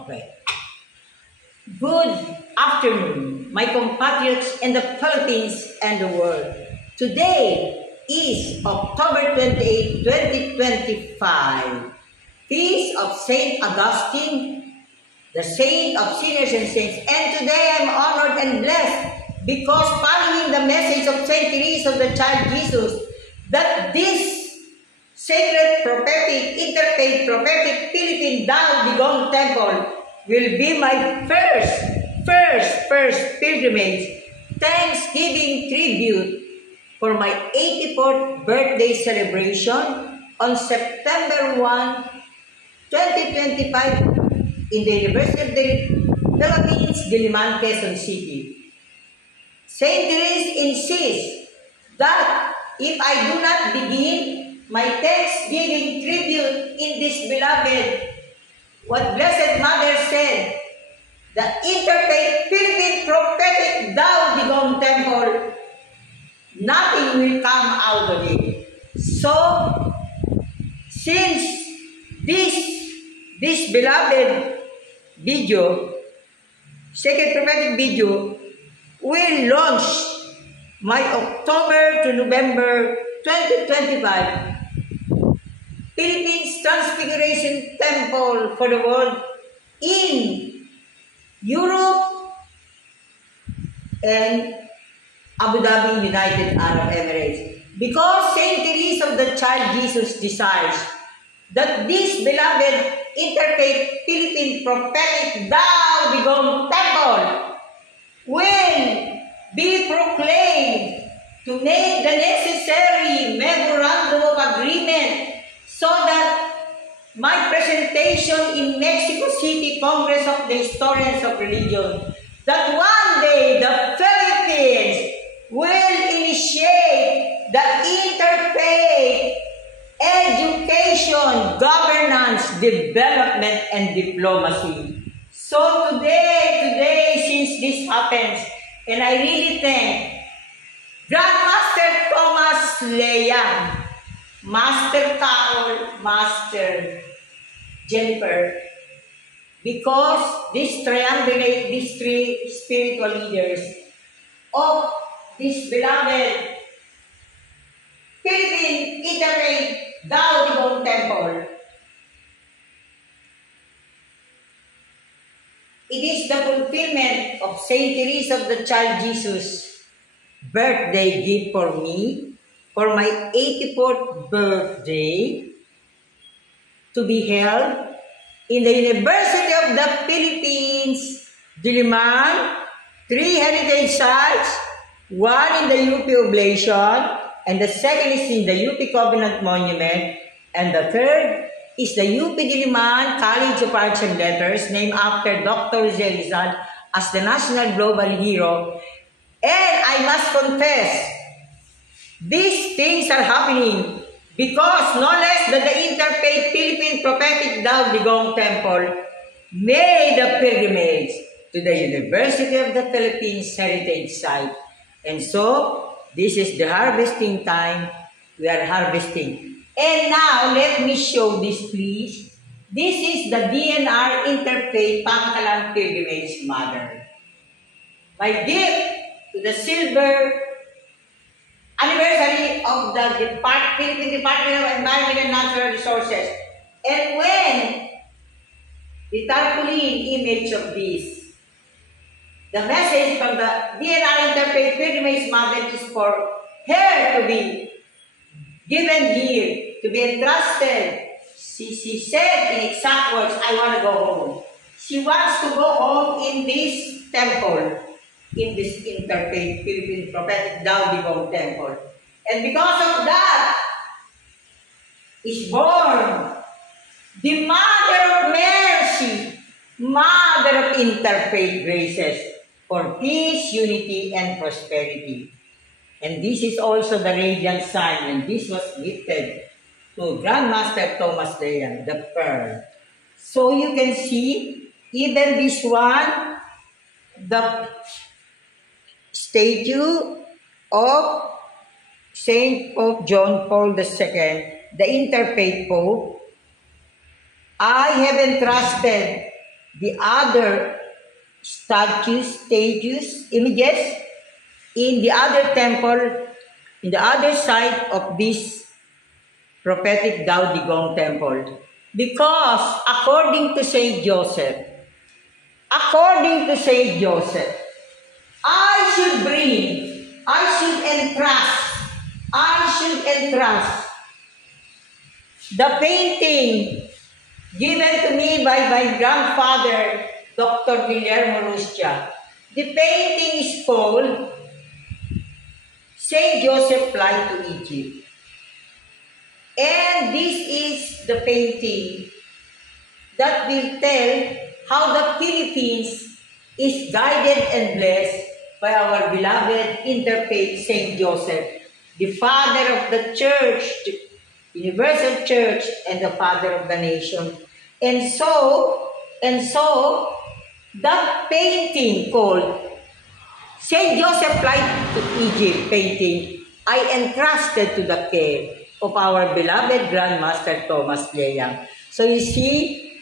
Okay. Good afternoon, my compatriots in the Philippines and the world. Today is October 28, 2025, Feast of Saint Augustine, the saint of sinners and saints. And today I'm honored and blessed because following the message of Saint Teresa of the Child Jesus, that this sacred prophetic, interfaith prophetic Philippine Dao Digong Temple will be my first pilgrimage, Thanksgiving tribute for my 84th birthday celebration on September 1, 2025 in the University of the Philippines, Diliman, Quezon City. Saint Teresa insists that if I do not begin my Thanksgiving tribute in this beloved, what Blessed Mother said, the Interfaith Philippine Prophetic Dao Digong Temple, nothing will come out of it. So, since this beloved video, second prophetic video, will launch my October to November 2025 Philippines Transfiguration Temple for the world in Europe and Abu Dhabi, United Arab Emirates. Because Saint Teresa of the Child Jesus desires that this beloved Interfaith Philippine Prophetic Dao Digong Temple will be proclaimed to make the necessary memorandum of agreement so that my presentation in Mexico City Congress of the Historians of Religion, that one day the Philippines will initiate the interfaith education, governance, development, and diplomacy. So today, since this happens, and I really thank Grandmaster Thomas Leang, Master Carol, Master Jennifer, because these three spiritual leaders of this beloved Philippine Interfaith Dao Digong Temple, it is the fulfillment of Saint Teresa of the Child Jesus' birthday gift for me, for my 84th birthday, to be held in the University of the Philippines, Diliman, 3 heritage sites, one in the UP Oblation, and the second is in the UP Covenant Monument, and the third is the UP Diliman College of Arts and Letters, named after Dr. Rizal as the National Global Hero. And I must confess, these things are happening because no less than the Interfaith Philippine Prophetic Dao Digong Temple made a pilgrimage to the University of the Philippines Heritage Site. And so, this is the harvesting time. We are harvesting. And now, let me show this, please. This is the DNR Interfaith Pangkalan Pilgrimage Mother. My gift to the silver anniversary of the Philippine Department of Environment and Natural Resources. And when the tarpaulin image of this, the message from the DNR Interfaith Pilgrimage Mother is for her to be given here, to be entrusted. She said in exact words, I want to go home. She wants to go home in this temple, in this Interfaith Philippine Prophetic Dao Digong Temple. And because of that, is born the Mother of Mercy, Mother of Interfaith Graces, for peace, unity, and prosperity. And this is also the radiant sign, and this was gifted to Grandmaster Thomas Leang, the pearl. So you can see, even this one, the statue of Saint Pope John Paul II, the Interfaith Pope, I have entrusted the other statues, images in the other temple, in the other side of this prophetic Dao De Gong temple. Because according to Saint Joseph, I should entrust the painting given to me by my grandfather, Dr. Guillermo Rustia. The painting is called Saint Joseph Flight to Egypt. And this is the painting that will tell how the Philippines is guided and blessed by our beloved interfaith Saint Joseph, the father of the church, the universal church, and the father of the nation. And so, that painting called Saint Joseph Flight to Egypt painting, I entrusted to the care of our beloved Grandmaster Thomas Leyang. So you see,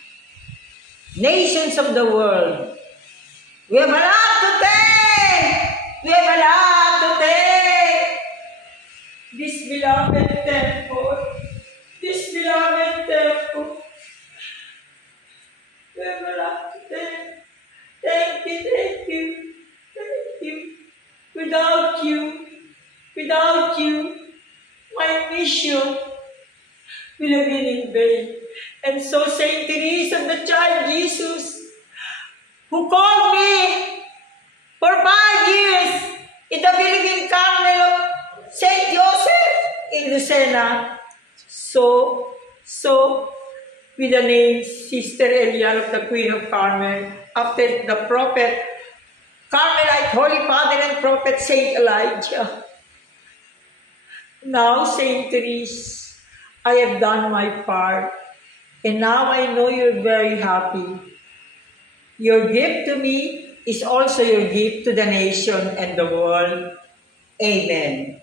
nations of the world, we have a lot to thank! We have a lot to thank! This beloved temple, we have a lot to thank. Thank you. Without you, my mission will have been in vain. And so Saint Teresa of the Child Jesus, who called me for 5 years in the Philippine Carmel of Saint Joseph in Lucena, so with the name Sister Elian of the Queen of Carmel, after the prophet, Carmelite Holy Father and Prophet Saint Elijah. Now, Saint Therese, I have done my part, and now I know you're very happy. Your gift to me is also your gift to the nation and the world. Amen.